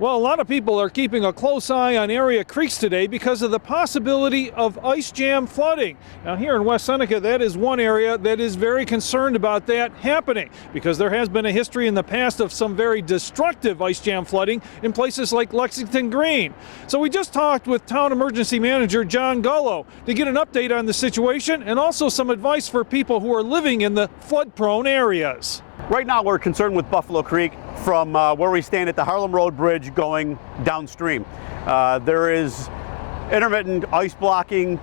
Well, a lot of people are keeping a close eye on area creeks today because of the possibility of ice jam flooding. Now here in West Seneca, that is one area that is very concerned about that happening because there has been a history in the past of some very destructive ice jam flooding in places like Lexington Green. So we just talked with Town Emergency Manager John Gullo to get an update on the situation and also some advice for people who are living in the flood-prone areas. Right now we're concerned with Buffalo Creek from where we stand at the Harlem Road Bridge going downstream. There is intermittent ice blocking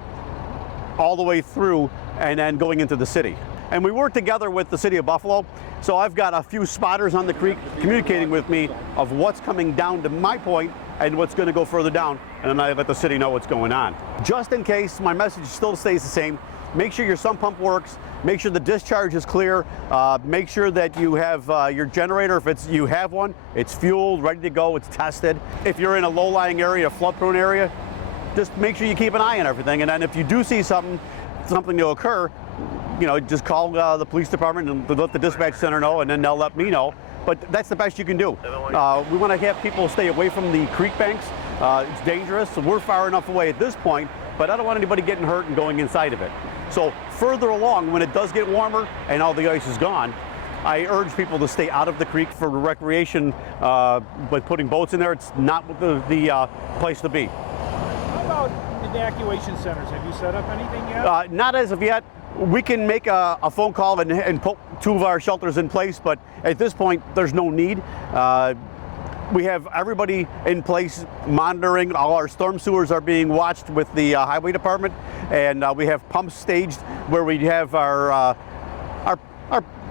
all the way through and then going into the city. And we work together with the city of Buffalo, so I've got a few spotters on the creek communicating with me of what's coming down to my point and what's going to go further down, and then I let the city know what's going on. Just in case, my message still stays the same. Make sure your sump pump works, make sure the discharge is clear, make sure that you have your generator, if you have one, it's fueled, ready to go, it's tested. If you're in a low-lying area, a flood-prone area, just make sure you keep an eye on everything, and then if you do see something to occur, just call the police department and let the dispatch center know, and then they'll let me know. But that's the best you can do. We want to have people stay away from the creek banks. It's dangerous, so we're far enough away at this point, but I don't want anybody getting hurt and going inside of it. So further along, when it does get warmer and all the ice is gone, I urge people to stay out of the creek for recreation, but putting boats in there, it's not the place to be. How about evacuation centers? Have you set up anything yet? Not as of yet. We can make a phone call and put two of our shelters in place, but at this point, there's no need. We have everybody in place monitoring. All our storm sewers are being watched with the highway department, and we have pumps staged where we have our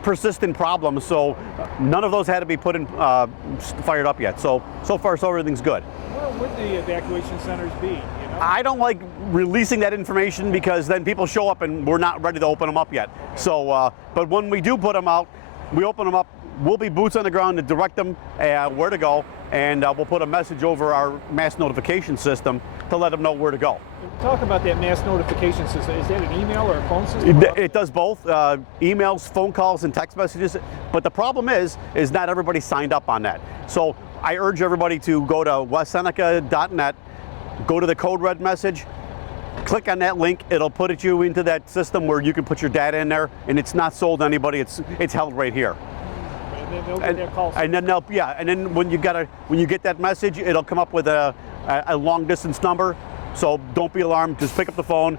persistent problems. So none of those had to be put in fired up yet. So far, everything's good. Where would the evacuation centers be? I don't like releasing that information because then people show up and we're not ready to open them up yet. Okay. So, but when we do put them out, we open them up. We'll be boots on the ground to direct them where to go, and we'll put a message over our mass notification system to let them know where to go. Talk about that mass notification system. Is that an email or a phone system? It does both, emails, phone calls, and text messages. But the problem is not everybody signed up on that. So I urge everybody to go to westseneca.net, go to the code red message, click on that link. It'll put you into that system where you can put your data in there, and it's not sold to anybody. It's held right here. And then they'll get their call. And then when you get that message, it'll come up with a long distance number. So don't be alarmed. Just pick up the phone,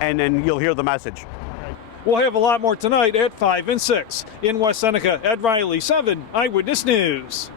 and then you'll hear the message. We'll have a lot more tonight at 5 and 6 in West Seneca. Ed Riley, 7 Eyewitness News.